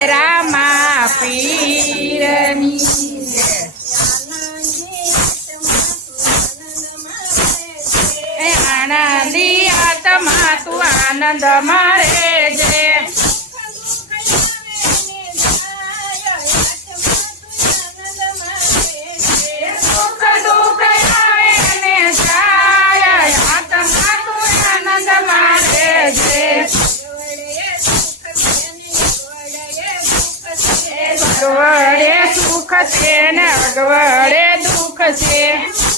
રામા પીરની આનંદી આત્મા તું આનંદ મારે. અગવડે સુખ છે ને અગવડે દુઃખ છે.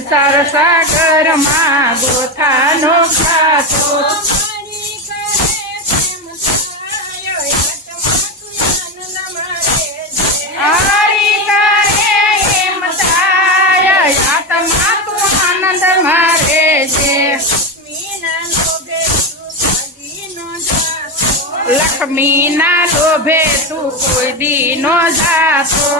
સંસાર સાગરમાં ગોથાનો ખાતો લક્ષ્મી ના લોભે તું કોઈ દી નો જાતો.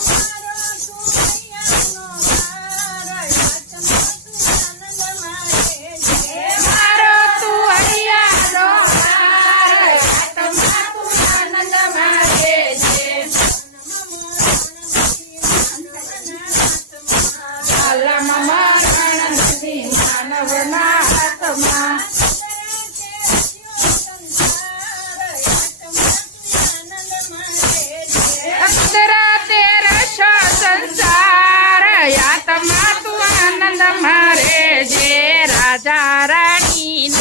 રાજારાણી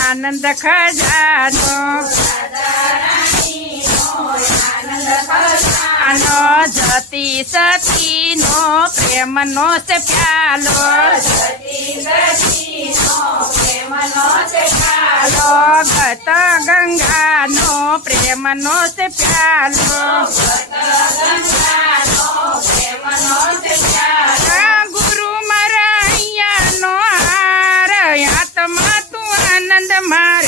આનંદ ખજાનો. આનો જતી સતી નો પ્રેમ નો છે પ્યાલો. ગત ગંગા નો પ્રેમ નો છે પ્યાલો. அந்த மாதிரி